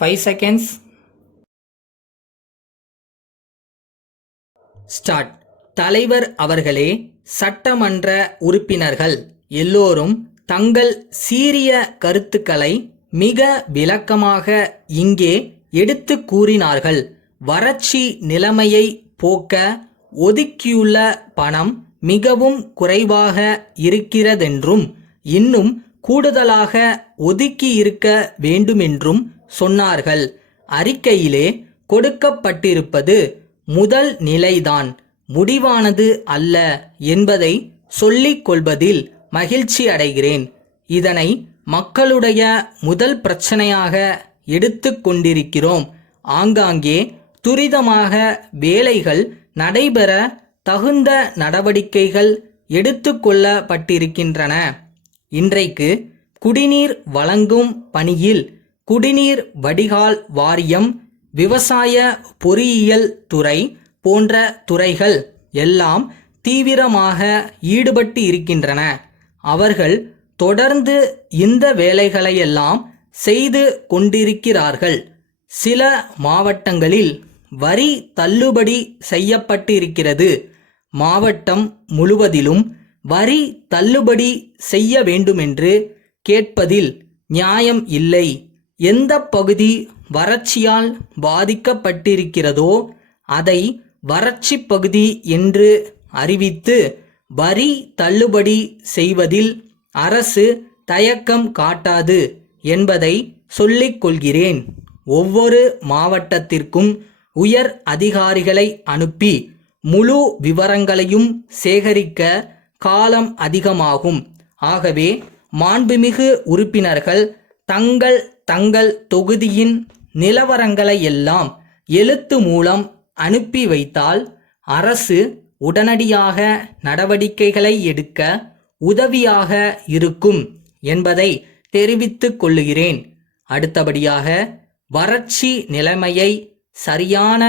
5 seconds. Start. தலைவர் அவர்களே, சட்டமன்ற உறுப்பினர்கள் எல்லோரும் தங்கள் சீரிய கருத்துக்களை மிக விளக்கமாக இங்கே எடுத்து கூறினார்கள். வறட்சி நிலைமையை போக்க ஒதுக்கியுள்ள பணம் மிகவும் குறைவாக இருக்கிறதென்றும் இன்னும் கூடுதலாக ஒதுக்கி இருக்க வேண்டுமென்றும் சொன்னார்கள். அறிக்கையிலே கொடுக்கப்பட்டிருப்பது முதல் நிலைதான், முடிவானது அல்ல என்பதை சொல்லிக் கொள்வதில் மகிழ்ச்சி அடைகிறேன். இதனை மக்களுடைய முதல் பிரச்சனையாக எடுத்து கொண்டிருக்கிறோம். ஆங்காங்கே துரிதமாக வேலைகள் நடைபெற தகுந்த நடவடிக்கைகள் எடுத்து கொள்ளப்பட்டிருக்கின்றன. இன்றைக்கு குடிநீர் வழங்கும் பணியில் குடிநீர் வடிகால் வாரியம், விவசாய பொறியியல் துறை போன்ற துறைகள் எல்லாம் தீவிரமாக ஈடுபட்டு இருக்கின்றன. அவர்கள் தொடர்ந்து இந்த வேலைகளையெல்லாம் செய்து கொண்டிருக்கிறார்கள். சில மாவட்டங்களில் வரி தள்ளுபடி செய்யப்பட்டிருக்கிறது. மாவட்டம் முழுவதிலும் வரி தள்ளுபடி செய்ய வேண்டுமென்று கேட்பதில் நியாயம் இல்லை. எந்த பகுதி வறட்சியால் பாதிக்கப்பட்டிருக்கிறதோ அதை வறட்சி பகுதி என்று அறிவித்து வரி தள்ளுபடி செய்வதில் அரசு தயக்கம் காட்டாது என்பதை சொல்லிக் கொள்கிறேன். ஒவ்வொரு மாவட்டத்திற்கும் உயர் அதிகாரிகளை அனுப்பி முழு விவரங்களையும் சேகரிக்க காலம் அதிகமாகும். ஆகவே மாண்புமிகு உறுப்பினர்கள் தங்கள் தங்கள் தொகுதியின் நிலவரங்களை எல்லாம் எழுத்து மூலம் அனுப்பி வைத்தால் அரசு உடனடியாக நடவடிக்கைகளை எடுக்க உதவியாக இருக்கும் என்பதை தெரிவித்துக் கொள்ளுகிறேன். அடுத்தபடியாக வறட்சி நிலைமையை சரியான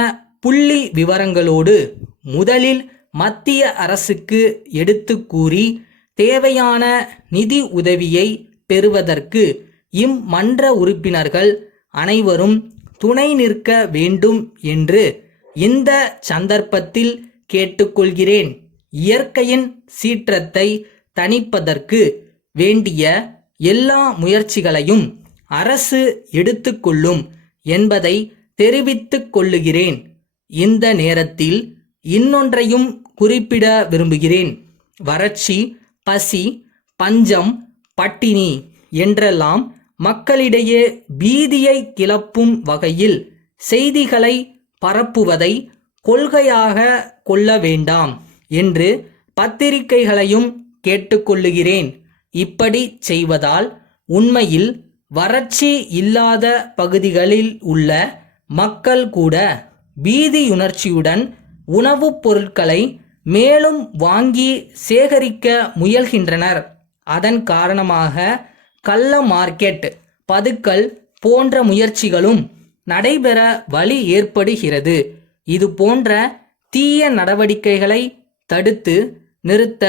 புள்ளி விவரங்களோடு முதலில் மத்திய அரசுக்கு எடுத்து கூறி தேவையான நிதி உதவியை பெறுவதற்கு இம்மன்ற உறுப்பினர்கள் அனைவரும் துணை நிற்க வேண்டும் என்று இந்த சந்தர்ப்பத்தில் கேட்டுக்கொள்கிறேன். இயற்கையின் சீற்றத்தை தணிப்பதற்கு வேண்டிய எல்லா முயற்சிகளையும் அரசு எடுத்துக்கொள்ளும் என்பதை தெரிவித்துக் கொள்ளுகிறேன். இந்த நேரத்தில் இன்னொன்றையும் குறிப்பிட விரும்புகிறேன். வறட்சி, பசி, பஞ்சம், பட்டினி என்றெல்லாம் மக்களிடையே பீதியை கிளப்பும் வகையில் செய்திகளை பரப்புவதை கொள்கையாக கொள்ள வேண்டாம் என்று பத்திரிகைகளையும் கேட்டுக்கொள்ளுகிறேன். இப்படி செய்வதால் உண்மையில் வறட்சி இல்லாத பகுதிகளில் உள்ள மக்கள் கூட பீதியுணர்ச்சியுடன் உணவுப் பொருட்களை மேலும் வாங்கி சேகரிக்க முயல்கின்றனர். அதன் காரணமாக கள்ள மார்க்கெட், பதுக்கல் போன்ற முயற்சிகளும் நடைபெற வழி ஏற்படுகிறது. இது போன்ற தீய நடவடிக்கைகளை தடுத்து நிறுத்த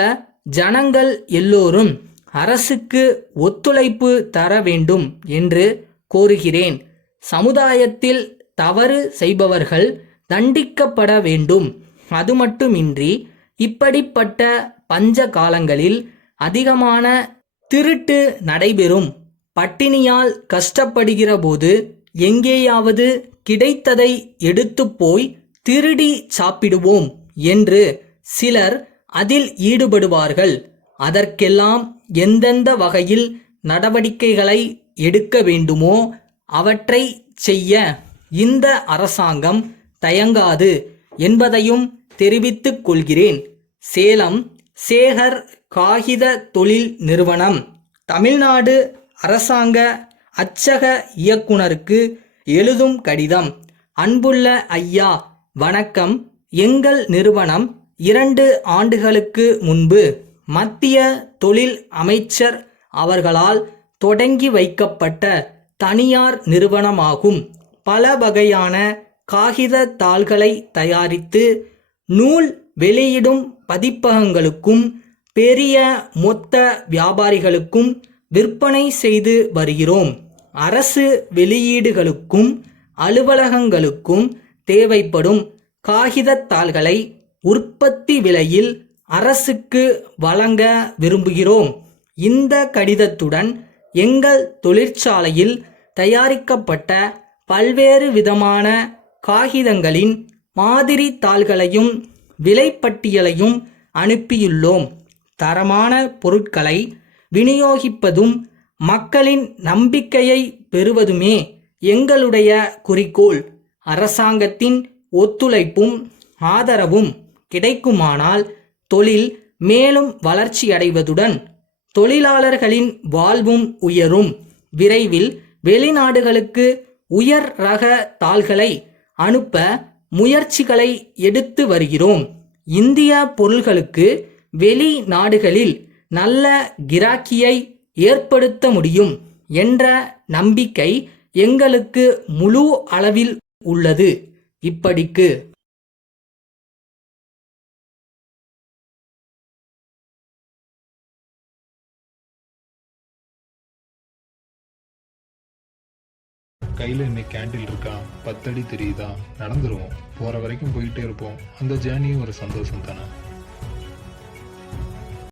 ஜனங்கள் எல்லோரும் அரசுக்கு ஒத்துழைப்பு தர வேண்டும் என்று கோருகிறேன். சமுதாயத்தில் தவறு செய்பவர்கள் தண்டிக்கப்பட வேண்டும். அது மட்டுமின்றி இப்படிப்பட்ட பஞ்ச காலங்களில் அதிகமான திருட்டு நடைபெறும். பட்டினியால் கஷ்டப்படுகிற போது எங்கேயாவது கிடைத்ததை எடுத்து போய் திருடி சாப்பிடுவோம் என்று சிலர் அதில் ஈடுபடுவார்கள். அதற்கெல்லாம் எந்தெந்த வகையில் நடவடிக்கைகளை எடுக்க வேண்டுமோ அவற்றை செய்ய இந்த அரசாங்கம் தயங்காது என்பதையும் தெரிவித்துக் கொள்கிறேன். சேலம் சேகர் காகித தொழில் நிறுவனம் தமிழ்நாடு அரசாங்க அச்சக இயக்குனருக்கு எழுதும் கடிதம். அன்புள்ள ஐயா, வணக்கம். எங்கள் நிறுவனம் 2 ஆண்டுகளுக்கு முன்பு மத்திய தொழில் அமைச்சர் அவர்களால் தொடங்கி வைக்கப்பட்ட தனியார் நிறுவனமாகும். பல வகையான காகித தாள்களை தயாரித்து நூல் வெளியிடும் பதிப்பகங்களுக்கும் பெரிய மொத்த வியாபாரிகளுக்கும் விற்பனை செய்து வருகிறோம். அரசு வெளியீடுகளுக்கும் அலுவலகங்களுக்கும் தேவைப்படும் காகிதத்தாள்களை உற்பத்தி விலையில் அரசுக்கு வழங்க விரும்புகிறோம். இந்த கடிதத்துடன் எங்கள் தொழிற்சாலையில் தயாரிக்கப்பட்ட பல்வேறு விதமான காகிதங்களின் மாதிரி தாள்களையும் விலைப்பட்டியலையும் அனுப்பியுள்ளோம். தரமான பொருட்களை விநியோகிப்பதும் மக்களின் நம்பிக்கையை பெறுவதுமே எங்களுடைய குறிக்கோள். அரசாங்கத்தின் ஒத்துழைப்பும் ஆதரவும் கிடைக்குமானால் தொழில் மேலும் வளர்ச்சியடைவதுடன் தொழிலாளர்களின் வாழ்வும் உயரும். விரைவில் வெளிநாடுகளுக்கு உயர் ரக தாள்களை அனுப்ப முயற்சிகளை எடுத்து வருகிறோம். இந்திய பொருள்களுக்கு வெளிநாடுகளில் நல்ல கிராக்கியை ஏற்படுத்த முடியும் என்ற நம்பிக்கை எங்களுக்கு முழு அளவில் உள்ளது. இப்படிக்கு கையில் இன்னைக்கு கேண்டில் இருக்கா, 10 அடி தெரியுதா, நடந்துருவோம். போகிற வரைக்கும் போயிட்டே இருப்போம். அந்த ஜேர்னியும் ஒரு சந்தோஷம் தானே.